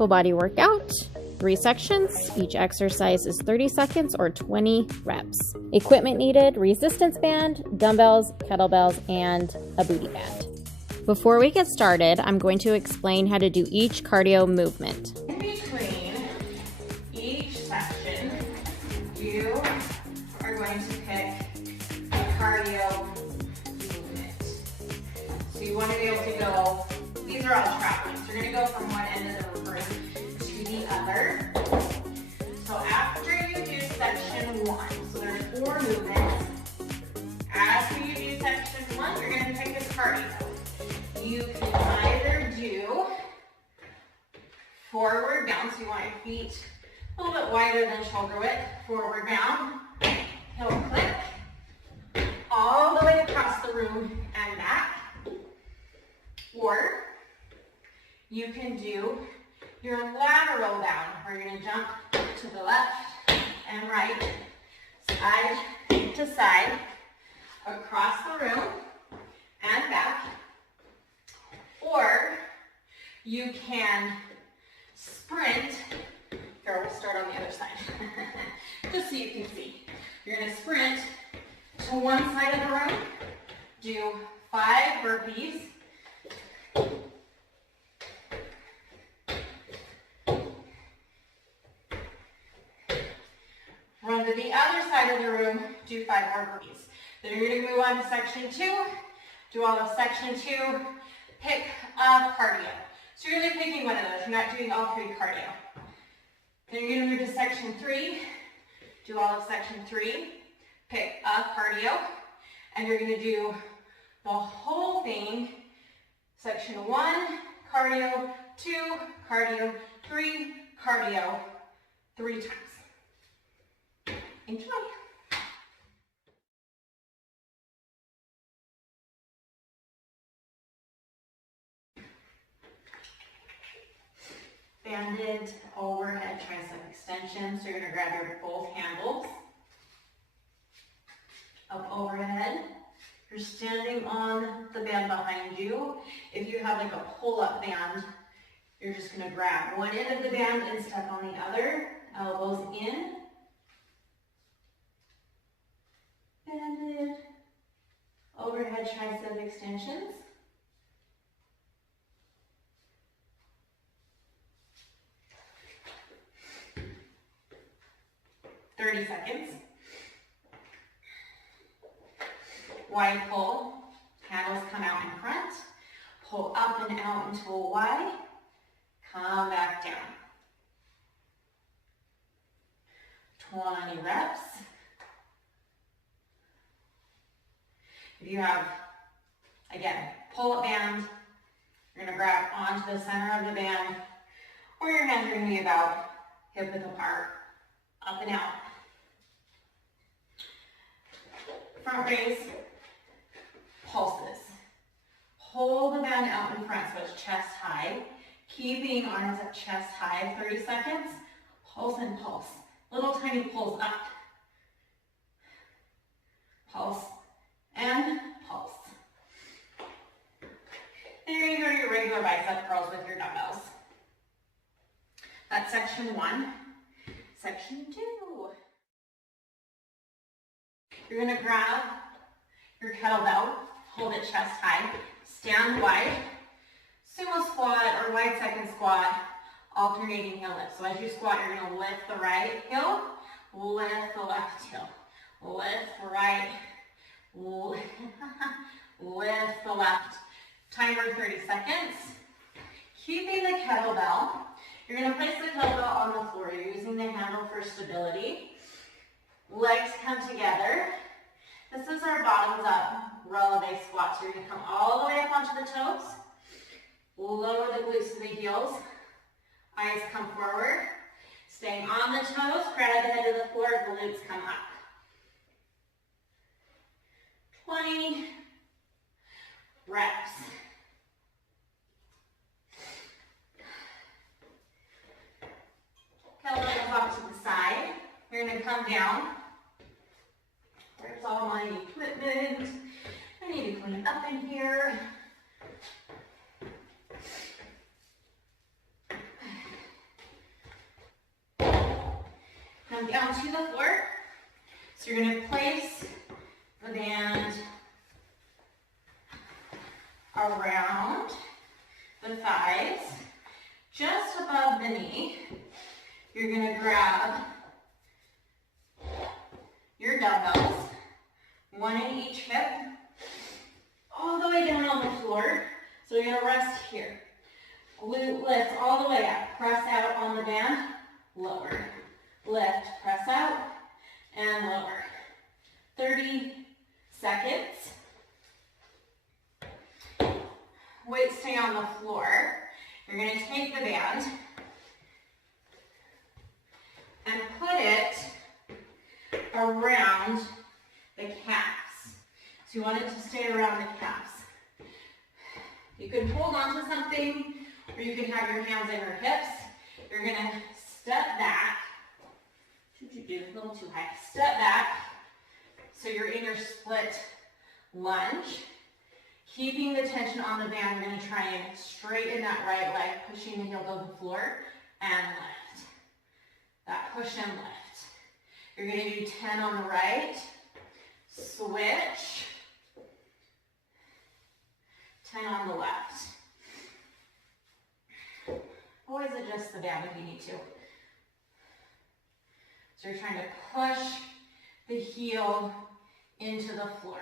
full body workout, 3 sections. Each exercise is 30 seconds or 20 reps. Equipment needed: resistance band, dumbbells, kettlebells, and a booty band. Before we get started, I'm going to explain how to do each cardio movement. In between each section, you are going to pick a cardio movement. So you want to be able to go, these are all traveling, so you're going to go from one end of the room to the other. So after you do section 1, so there's 4 movements. After you do section 1, you're going to pick a cardio. You can either do forward bound, so you want your feet a little bit wider than shoulder width, forward bound, heel click, all the way across the room and back. Or you can do your lateral bound, where you're going to jump to the left and right, side to side, across the room and back. Or you can sprint. Here, we'll start on the other side, just so you can see. You're going to sprint to one side of the room, do 5 burpees. Run to the other side of the room, do 5 more burpees. Then you're going to move on to section 2, do all of section 2, pick up cardio. So you're only picking one of those, you're not doing all 3 cardio. Then you're going to move to section 3, do all of section 3, pick up cardio, and you're going to do the whole thing, section 1, cardio, 2, cardio, 3, cardio, 3 times. Enjoy. Banded overhead tricep extension. So you're going to grab your both handles up overhead. You're standing on the band behind you. If you have like a pull-up band, you're just going to grab one end of the band and step on the other. Elbows in. Banded overhead tricep extensions. "30 seconds. Wide pull. Handles come out in front. Pull up and out into a Y. Come back down. 20 reps. If you have, again, pull-up band, you're going to grab onto the center of the band, or your hands are going to be about hip width apart, up and out. Front raise, pulses. Pull the band out in front so it's chest high. Keeping arms at chest high, 30 seconds. Pulse and pulse. Little tiny pulls up. Pulse and pulse. And you're going to go to your regular bicep curls with your dumbbells. That's section 1. Section 2. You're going to grab your kettlebell, hold it chest high, stand wide, sumo squat or wide second squat, alternating heel lift. So as you squat, you're going to lift the right heel, lift the left heel, lift the right, lift the left. Timer 30 seconds. Keeping the kettlebell, you're going to place the kettlebell on the floor. You're using the handle for stability. Legs come together. This is our bottoms up releve squat. So you're going to come all the way up onto the toes. Lower the glutes to the heels. Eyes come forward. Staying on the toes, crowd the head to the floor, glutes come up. 20 reps. Kettlebell off to the side. You're going to come down. Where's all my equipment? I need to clean up in here. come down to the floor. So you're going to place the band around the thighs, just above the knee. You're going to grab your dumbbells, one in each hip, all the way down on the floor. So you're going to rest here. Glute lifts all the way up. Press out on the band, lower. Lift, press out, and lower. 30 seconds. Weight stay on the floor. You're going to take the band and put it around the calves. So you want it to stay around the calves. You can hold on to something, or you can have your hands in your hips. You're going to step back. A little too high. Step back. So you're in your split lunge. Keeping the tension on the band, you're going to try and straighten that right leg, pushing the heel to the floor, and lift. That push and lift. You're going to do 10 on the right. Switch. 10 on the left. Always adjust the band if you need to. So you're trying to push the heel into the floor.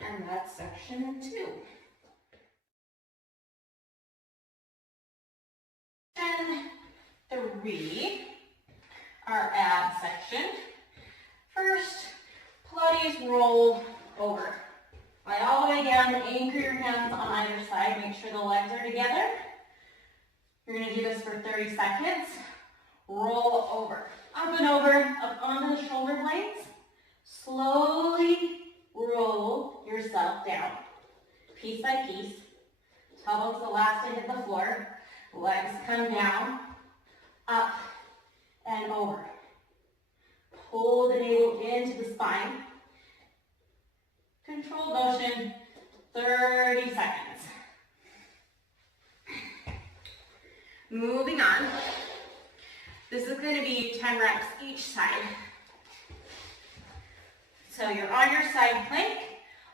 And that's section 2. Section 3, our ab section. First, Pilates roll over. Lie all the way down, anchor your hands on either side. Make sure the legs are together. You're going to do this for 30 seconds. Roll over. Up and over, up onto the shoulder blades. Slowly roll yourself down. Piece by piece. Elbows the last to hit the floor. Legs come down, up and over. Pull the navel into the spine. Controlled motion, 30 seconds. Moving on. This is going to be 10 reps each side. So you're on your side plank,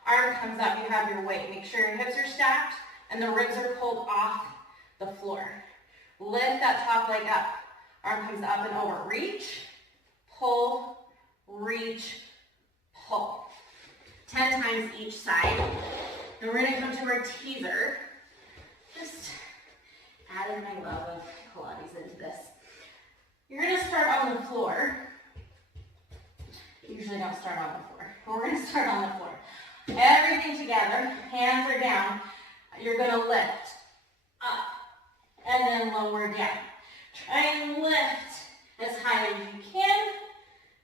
arm comes up, you have your weight. Make sure your hips are stacked and the ribs are pulled off the floor. Lift that top leg up. Arm comes up and over. Reach, pull, reach, pull. 10 times each side. And we're going to come to our teaser. Just adding my love of Pilates into this. You're going to start on the floor. Usually don't start on the floor, but we're going to start on the floor. Everything together, hands are down. You're going to lift up and then lower down. Try and lift as high as you can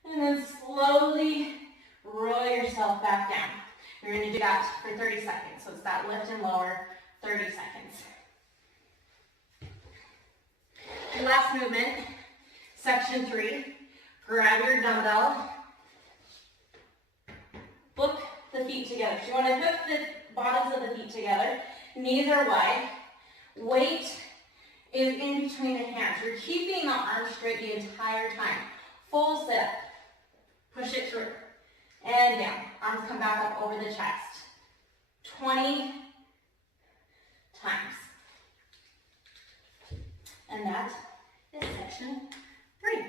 and then slowly roll yourself back down. You're going to do that for 30 seconds. So it's that lift and lower, 30 seconds. Your last movement, section 3. Grab your dumbbell. Look the feet together. So you want to hook the bottoms of the feet together. Knees are wide. Weight is in between the hands. You're keeping the arms straight the entire time. Full sit up. Push it through. And down. Arms come back up over the chest. 20 times. And that is section 3.